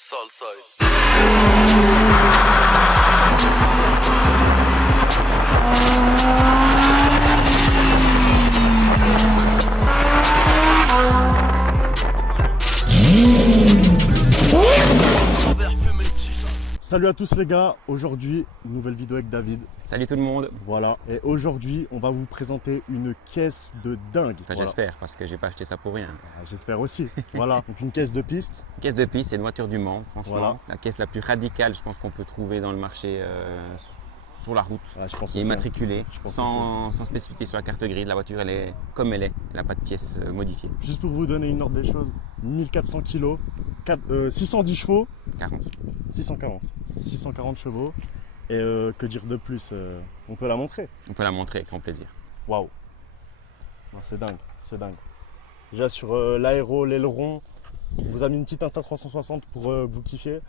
Southside. Salut à tous les gars, aujourd'hui une nouvelle vidéo avec David. Salut tout le monde. Voilà, et aujourd'hui on va vous présenter une caisse de dingue. Enfin, Voilà. j'espère parce que j'ai pas acheté ça pour rien. J'espère aussi. Voilà, donc une caisse de piste. Caisse de piste, c'est une voiture du Mans, franchement. Voilà. La caisse la plus radicale, je pense qu'on peut trouver dans le marché sur la route. Je pense Qui est aussi, immatriculée, Je pense sans spécificité sur la carte grise. La voiture, elle est comme elle est. Elle n'a pas de pièces modifiées. Juste pour vous donner une ordre des choses, 1400 kg, 610 chevaux, 40. 640 chevaux. Et que dire de plus, on peut la montrer. On peut la montrer avec grand plaisir. Waouh, non, c'est dingue, c'est dingue. Déjà sur l'aéro, l'aileron, on vous a mis une petite Insta360 pour que vous kiffiez.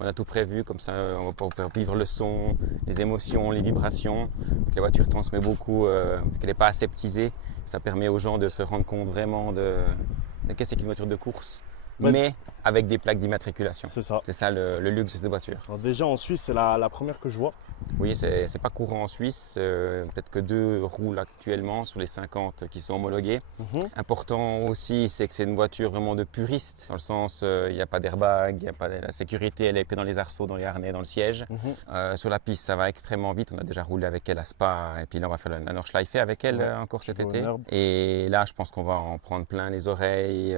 On a tout prévu, comme ça on va pouvoir vous faire vivre le son, les émotions, les vibrations. Donc, la voiture transmet beaucoup, vu qu'elle n'est pas aseptisée. Ça permet aux gens de se rendre compte vraiment de qu'est-ce que c'est qu'une voiture de course, Ouais. mais avec des plaques d'immatriculation. C'est ça. C'est ça le luxe de cette voiture. Alors déjà en Suisse, c'est la première que je vois. Oui, c'est pas courant en Suisse. Peut-être que 2 roulent actuellement sur les 50 qui sont homologués. Important aussi, c'est que c'est une voiture vraiment de puriste, dans le sens il n'y a pas d'airbag, il y a pas la sécurité, elle est que dans les arceaux, dans les harnais, dans le siège. Sur la piste, ça va extrêmement vite. On a déjà roulé avec elle à Spa et puis là, on va faire la Nordschleife avec elle encore cet été. Et là, je pense qu'on va en prendre plein les oreilles.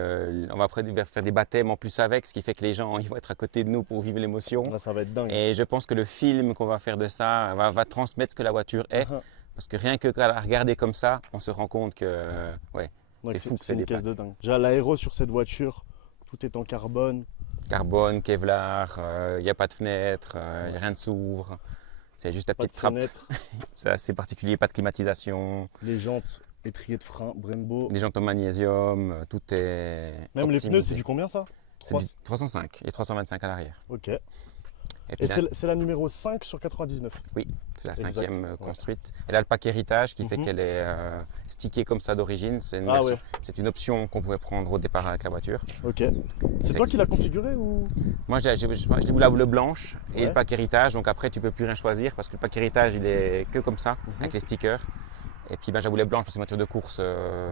On va après faire des baptêmes en plus avec, ce qui fait que les gens ils vont être à côté de nous pour vivre l'émotion. Là, ça va être dingue. Et je pense que le film qu'on va faire de ça va transmettre ce que la voiture est. Parce que rien que à la regarder comme ça, on se rend compte que c'est fou que c'est une caisse de dingue. Déjà l'aéro sur cette voiture, tout est en carbone. Carbone, Kevlar, il n'y a pas de fenêtre, rien ne s'ouvre. C'est juste la Pas de petite frappe. fenêtre, C'est assez particulier, pas de climatisation. les jantes, étriers de frein, Brembo. Les jantes en magnésium, tout est Même les optimisé. pneus, c'est du combien ça? C'est du 305 et 325 à l'arrière. Ok. Et puis Et là, c'est la numéro 5 sur 99. oui, c'est la Exact, 5e ouais. construite. Elle a le pack héritage qui fait qu'elle est stickée comme ça d'origine. C'est une, version- c'est une option qu'on pouvait prendre au départ avec la voiture. Ok. C'est toi qui l'as configuré ou? Moi, je voulais la bleu blanche et Ouais. le pack héritage. Donc après, tu peux plus rien choisir parce que le pack héritage, il est que comme ça, avec les stickers. Et puis, je la voulais blanche parce que c'est une voiture de course.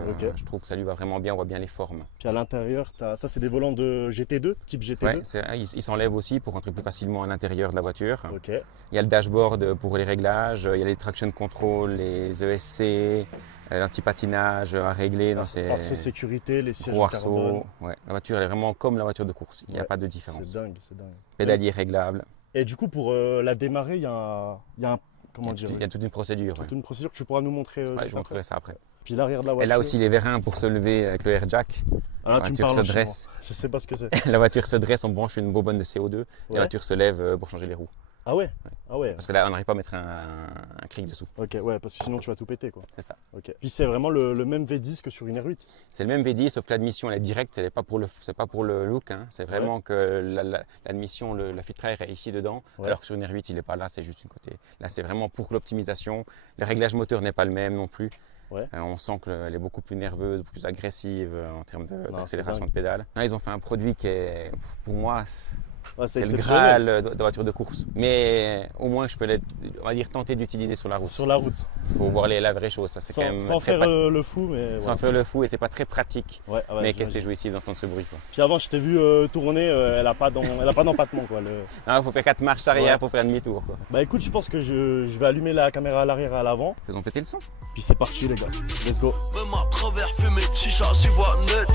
Ok. Je trouve que ça lui va vraiment bien. On voit bien les formes. Puis à l'intérieur, ça c'est des volants de GT2, type GT2. Ouais, ils s'enlèvent aussi pour rentrer plus facilement à l'intérieur de la voiture. Ok. Il y a le dashboard pour les réglages, il y a les traction control, les ESC, l'anti-patinage à régler dans ces Arceau de sécurité, les sièges gros en carbone. arceaux. Ouais. La voiture elle est vraiment comme la voiture de course. Il n'y a Ouais, pas de différence. C'est dingue, c'est dingue. Pédalier réglable. Et du coup, pour la démarrer, il y a un comment dire, Il y a toute une procédure. toute ouais. une procédure que tu pourras nous montrer. Ouais, juste je vous après. montrerai ça après. Puis l'arrière de la voiture. Elle a aussi les vérins pour se lever avec le air jack. Ah, là, la tu me voiture parles se en dresse. chinois. Je sais pas ce que c'est. La voiture se dresse, on branche une bobonne de CO2. Ouais. La voiture se lève pour changer les roues. Ah ouais. Ah ouais. Parce que là, on n'arrive pas à mettre un cric dessous. Ok, ouais, parce que sinon tu vas tout péter quoi. C'est ça. Ok. Puis c'est vraiment le même V10 que sur une R8. C'est le même V10, sauf que l'admission elle est directe, c'est pas pour le look. Hein. C'est vraiment que l'admission, la filtre air est ici dedans, Ouais. alors que sur une R8 il n'est pas là, c'est juste une côté. Là c'est vraiment pour l'optimisation. Le réglage moteur n'est pas le même non plus. Ouais. On sent qu'elle est beaucoup plus nerveuse, beaucoup plus agressive en termes Non, d'accélération c'est de pédale. Là, ils ont fait un produit qui est, pour moi, Ouais, c'est le exceptionnel. Graal de voiture de course. Mais au moins je peux on va dire tenter d'utiliser sur la route. Sur la route. Il faut voir la vraie chose. C'est quand même Sans très faire le fou, mais. sans faire le fou et c'est pas très pratique. Ouais, ouais, mais que j'imagine. c'est jouissif d'entendre ce bruit. Quoi. Puis avant, je t'ai vu tourner, elle a pas d'empattement quoi. Il faut faire 4 marches arrière Ouais. pour faire un demi-tour. Quoi. Bah écoute, je pense que je vais allumer la caméra à l'arrière et à l'avant. Faisons péter le son. Puis c'est parti les gars. Let's go. Même à travers fumée de chicha, j'y vois net.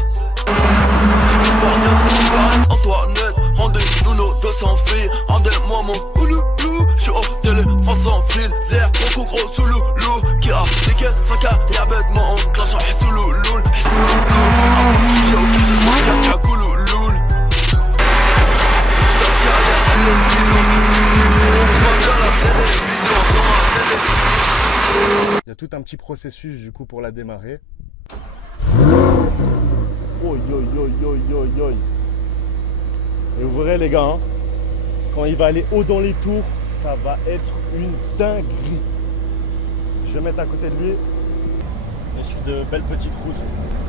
Je vois rien faire, Antoinette. Rendez-nous nos 200 filles. Rendez-moi mon ouloulou. J'suis au téléphone sans fil. Zère, beaucoup gros sous loulou. Qui a niqué 5 y'a bêtement. On clash en hissoulouloul. Avant que j'ai au qui je m'en tiens à goulouloul. Ta carrière, elle est bidon. On voit bien la télévision sur ma télé. Il y a tout un petit processus du coup pour la démarrer. Oi, oi, oi, oi, oi, oi. Et vous verrez les gars, hein, quand il va aller haut dans les tours, ça va être une dinguerie. Je vais mettre à côté de lui. On est sur de belles petites routes.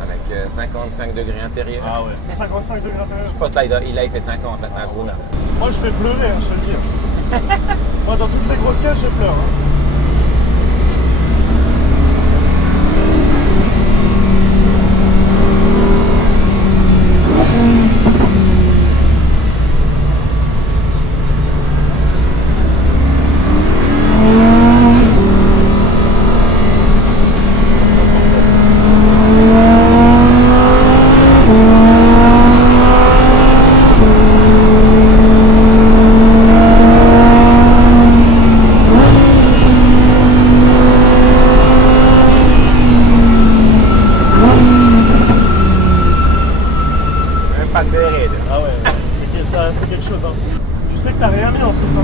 Avec 55 degrés intérieur. Ah ouais. 55 degrés intérieur. Je pense là, il fait 50, là c'est un sauna. Moi je vais pleurer, hein, je te le dis. Moi dans toutes les grosses cages, je pleure. Hein. Ah ouais, c'est quelque chose. Hein. Tu sais que t'as rien mis en plus. Hein.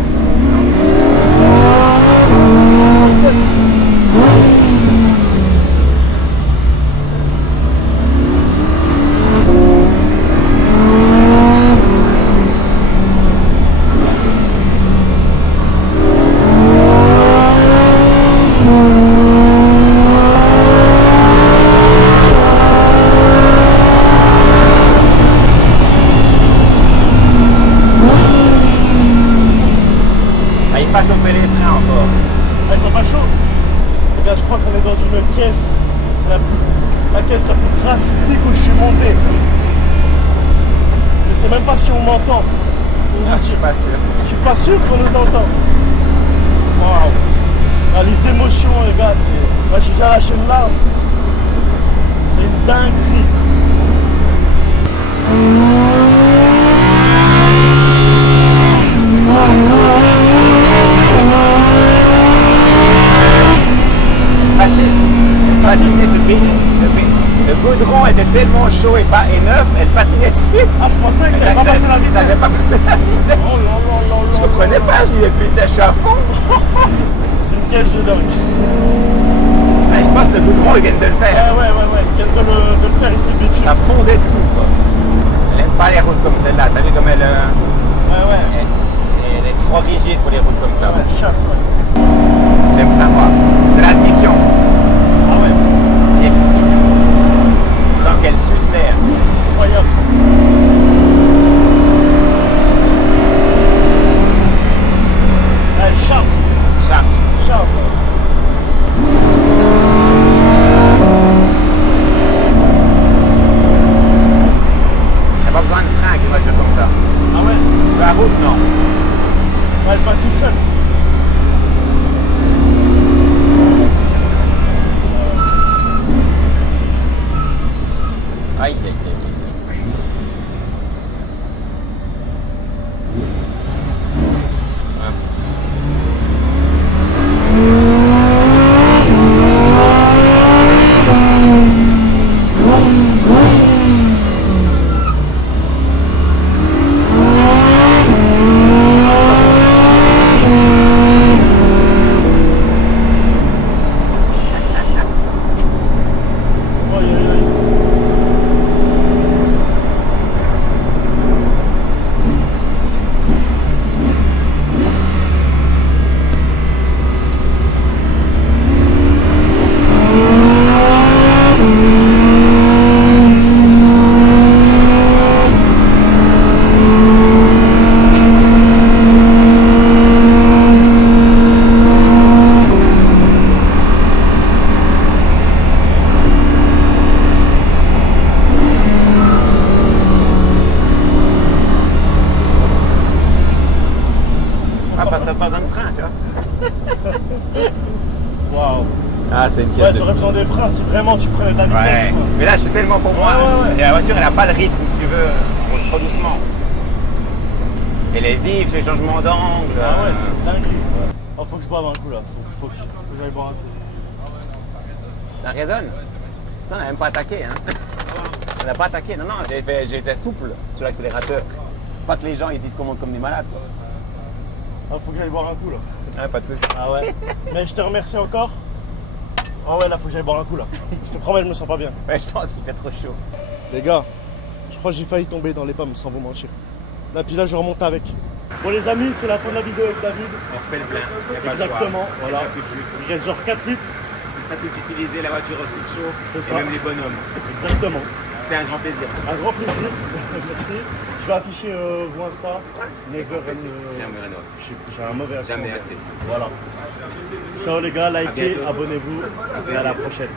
Pas chauffer les freins encore. Ah, ils sont pas chauds. Regarde, je crois qu'on est dans une caisse. C'est la caisse la plus drastique où je suis monté. Je sais même pas si on m'entend. Je suis pas sûr. Je suis pas sûr qu'on nous entend. Waouh. Ah, les émotions, les gars, c'est. Moi, j'ai déjà lâché une larme. C'est une dinguerie. Patiner ce pays. Le goudron était tellement chaud et neuf, elle patinait dessus. Ah, je pensais que t'avais pas passé la vitesse. T'avais pas passé la vitesse. Oh là là là là. Je comprenais pas, je lui ai putain, je suis à fond. C'est une caisse de dingue. Ouais, je pense que le goudron, il vient de le faire. Ouais. Il vient de le faire ici, le bitume. T'as fondé dessous, quoi. Elle aime pas les routes comme celle-là. T'as vu comme elle. Ouais. Elle est trop rigide pour les routes comme ça. Ouais, chasse, ouais. J'aime ça, moi. C'est l'admission. Ah ouais. Et tu sens qu'elle suce l'air. Incroyable. Elle charge. Charge. T'as pas besoin de frein avec une voiture comme ça. Ah ouais. Sur la route, non. Ouais, elle passe toute seule. Aïe. T'as pas besoin de frein, tu vois. Waouh. Ah, c'est une Ouais, caisse de... t'aurais besoin des freins si vraiment tu prenais de la vitesse. Ouais, Quoi. mais là je suis tellement pour moi. Ouais. Et la voiture elle a pas le rythme si tu veux, on roule trop doucement. Elle est vive, les changements d'angle. Ah ouais, c'est dingue. Ouais. Oh, faut que je boive un coup là. Faut que j'aille boire un coup. Ça résonne. On n'a même pas attaqué. Hein. On n'a pas attaqué. Non, j'étais souple sur l'accélérateur. Pas que les gens ils disent qu'on monte comme des malades. Quoi. Ah, faut que j'aille boire un coup là. Ah, pas de soucis. Ah ouais. Mais je te remercie encore. Ah ouais, là faut que j'aille boire un coup là. Je te promets, je me sens pas bien. Ouais, je pense qu'il fait trop chaud. Les gars, je crois que j'ai failli tomber dans les pommes sans vous mentir. Là, puis là, je remonte avec. Bon les amis, c'est la fin de la vidéo avec David. On refait le plein. Y a pas le choix. Exactement, Y a voilà. plus de jus. Il reste genre 4 litres. t'as tout utilisé, la voiture aussi chaud, C'est et ça. même les bonhommes. Exactement. C'est un grand plaisir. Un grand plaisir. Merci. Je vais afficher vos Insta. Never j'ai un mauvais accent. Jamais assez. Voilà. Ciao les gars, likez, bientôt. abonnez-vous et à la prochaine.